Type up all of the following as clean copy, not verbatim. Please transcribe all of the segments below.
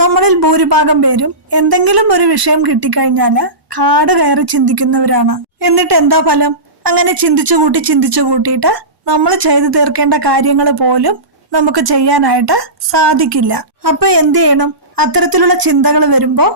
നമ്മളിൽ ഭൂരിഭാഗം പേരും എന്തെങ്കിലും ഒരു വിഷയം കിട്ടിക്കഴിഞ്ഞാല് കാട് കയറി ചിന്തിക്കുന്നവരാണ്. എന്നിട്ട് എന്താ ഫലം? അങ്ങനെ ചിന്തിച്ചു കൂട്ടിയിട്ട് നമ്മൾ ചെയ്തു തീർക്കേണ്ട കാര്യങ്ങൾ പോലും നമുക്ക് ചെയ്യാനായിട്ട് സാധിക്കില്ല. അപ്പൊ എന്ത് ചെയ്യണം? അത്തരത്തിലുള്ള ചിന്തകൾ വരുമ്പോ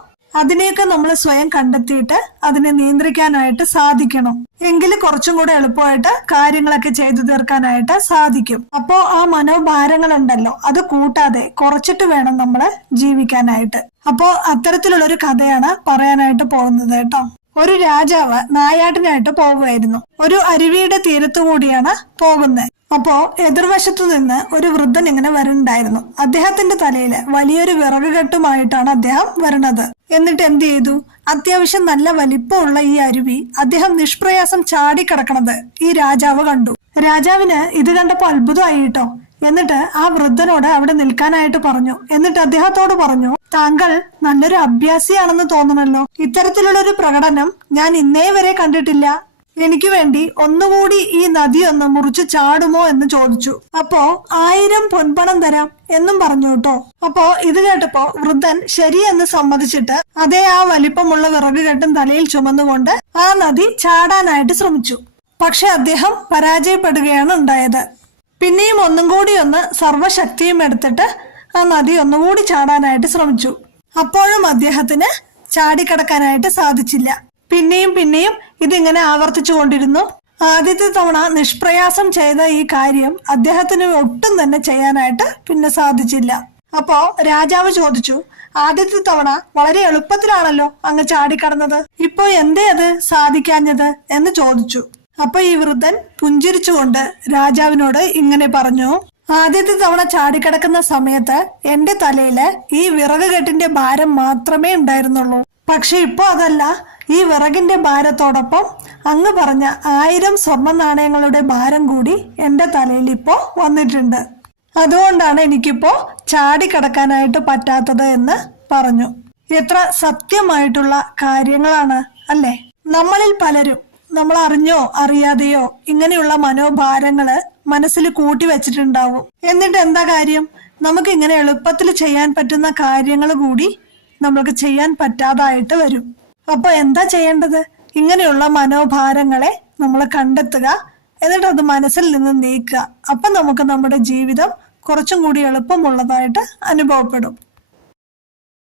അതിനെയൊക്കെ നമ്മൾ സ്വയം കണ്ടെത്തിയിട്ട് അതിനെ നിയന്ത്രിക്കാനായിട്ട് സാധിക്കണം. എങ്കിൽ കുറച്ചും കൂടെ എളുപ്പമായിട്ട് കാര്യങ്ങളൊക്കെ ചെയ്തു തീർക്കാനായിട്ട് സാധിക്കും. അപ്പോ ആ മനോഭാരങ്ങൾ ഉണ്ടല്ലോ, അത് കൂട്ടാതെ കുറച്ചിട്ട് വേണം നമ്മള് ജീവിക്കാനായിട്ട്. അപ്പോ അത്തരത്തിലുള്ളൊരു കഥയാണ് പറയാനായിട്ട് പോകുന്നത് കേട്ടോ. ഒരു രാജാവ് നായാട്ടിനായിട്ട് പോകുമായിരുന്നു. ഒരു അരുവിയുടെ തീരത്തു കൂടിയാണ് പോകുന്നത്. അപ്പോ എതിർവശത്തു നിന്ന് ഒരു വൃദ്ധൻ ഇങ്ങനെ വരുന്നുണ്ടായിരുന്നു. അദ്ദേഹത്തിന്റെ തലയിൽ വലിയൊരു വിറക് കെട്ടുമായിട്ടാണ് അദ്ദേഹം വരുന്നത്. എന്നിട്ട് എന്ത് ചെയ്തു? അത്യാവശ്യം നല്ല വലിപ്പമുള്ള ഈ അരുവി അദ്ദേഹം നിഷ്പ്രയാസം ചാടിക്കിടക്കണത് ഈ രാജാവ് കണ്ടു. രാജാവിന് ഇത് കണ്ടപ്പോ അത്ഭുതമായി കേട്ടോ. എന്നിട്ട് ആ വൃദ്ധനോട് അവിടെ നിൽക്കാനായിട്ട് പറഞ്ഞു. എന്നിട്ട് അദ്ദേഹത്തോട് പറഞ്ഞു, താങ്കൾ നല്ലൊരു അഭ്യാസിയാണെന്ന് തോന്നണല്ലോ. ഇത്തരത്തിലുള്ള ഒരു പ്രകടനം ഞാൻ ഇന്നേ വരെ കണ്ടിട്ടില്ല. എനിക്ക് വേണ്ടി ഒന്നുകൂടി ഈ നദി ഒന്ന് മുറിച്ച് ചാടുമോ എന്ന് ചോദിച്ചു. അപ്പോ 1000 പൊൻപണം തരാം എന്നും പറഞ്ഞു കേട്ടോ. അപ്പോ ഇത് കേട്ടപ്പോ വൃദ്ധൻ ശരിയെന്ന് സമ്മതിച്ചിട്ട് അതേ ആ വലിപ്പമുള്ള വിറക് കെട്ടും തലയിൽ ചുമന്നുകൊണ്ട് ആ നദി ചാടാനായിട്ട് ശ്രമിച്ചു. പക്ഷെ അദ്ദേഹം പരാജയപ്പെടുകയാണ് ഉണ്ടായത്. പിന്നെയും ഒന്നും കൂടി സർവശക്തിയും എടുത്തിട്ട് ആ നദി ഒന്നുകൂടി ചാടാനായിട്ട് ശ്രമിച്ചു. അപ്പോഴും അദ്ദേഹത്തിന് ചാടിക്കടക്കാനായിട്ട് സാധിച്ചില്ല. പിന്നെയും ഇതിങ്ങനെ ആവർത്തിച്ചു കൊണ്ടിരുന്നു. ആദ്യത്തെ തവണ നിഷ്പ്രയാസം ചെയ്ത ഈ കാര്യം അദ്ദേഹത്തിന് ഒട്ടും തന്നെ ചെയ്യാനായിട്ട് പിന്നെ സാധിച്ചില്ല. അപ്പോ രാജാവ് ചോദിച്ചു, ആദ്യത്തെ തവണ വളരെ എളുപ്പത്തിലാണല്ലോ അങ്ങ് ചാടിക്കടന്നത്, ഇപ്പോ എന്തേ അത് സാധിക്കാഞ്ഞത് എന്ന് ചോദിച്ചു. അപ്പൊ ഈ വൃദ്ധൻ പുഞ്ചിരിച്ചുകൊണ്ട് രാജാവിനോട് ഇങ്ങനെ പറഞ്ഞു, ആദ്യത്തെ തവണ ചാടിക്കിടക്കുന്ന സമയത്ത് എന്റെ തലയില് ഈ വിറക് കെട്ടിന്റെ ഭാരം മാത്രമേ ഉണ്ടായിരുന്നുള്ളൂ. പക്ഷെ ഇപ്പൊ അതല്ല, ഈ വിറകിന്റെ ഭാരത്തോടൊപ്പം അങ്ങ് പറഞ്ഞ 1000 സ്വർണ്ണ നാണയങ്ങളുടെ ഭാരം കൂടി എന്റെ തലയിൽ ഇപ്പോ വന്നിട്ടുണ്ട്. അതുകൊണ്ടാണ് എനിക്കിപ്പോ ചാടിക്കിടക്കാനായിട്ട് പറ്റാത്തത് എന്ന് പറഞ്ഞു. എത്ര സത്യമായിട്ടുള്ള കാര്യങ്ങളാണ് അല്ലേ? നമ്മളിൽ പലരും നമ്മൾ അറിഞ്ഞോ അറിയാതെയോ ഇങ്ങനെയുള്ള മനോഭാരങ്ങള് മനസ്സിൽ കൂട്ടി വെച്ചിട്ടുണ്ടാവും. എന്നിട്ട് എന്താ കാര്യം? നമുക്ക് ഇങ്ങനെ എളുപ്പത്തിൽ ചെയ്യാൻ പറ്റുന്ന കാര്യങ്ങൾ കൂടി നമ്മൾക്ക് ചെയ്യാൻ പറ്റാതായിട്ട് വരും. അപ്പൊ എന്താ ചെയ്യേണ്ടത്? ഇങ്ങനെയുള്ള മനോഭാരങ്ങളെ നമ്മൾ കണ്ടെത്തുക, എന്നിട്ട് അത് മനസ്സിൽ നിന്ന് നീക്കുക. അപ്പൊ നമുക്ക് നമ്മുടെ ജീവിതം കുറച്ചും കൂടി എളുപ്പമുള്ളതായിട്ട് അനുഭവപ്പെടും.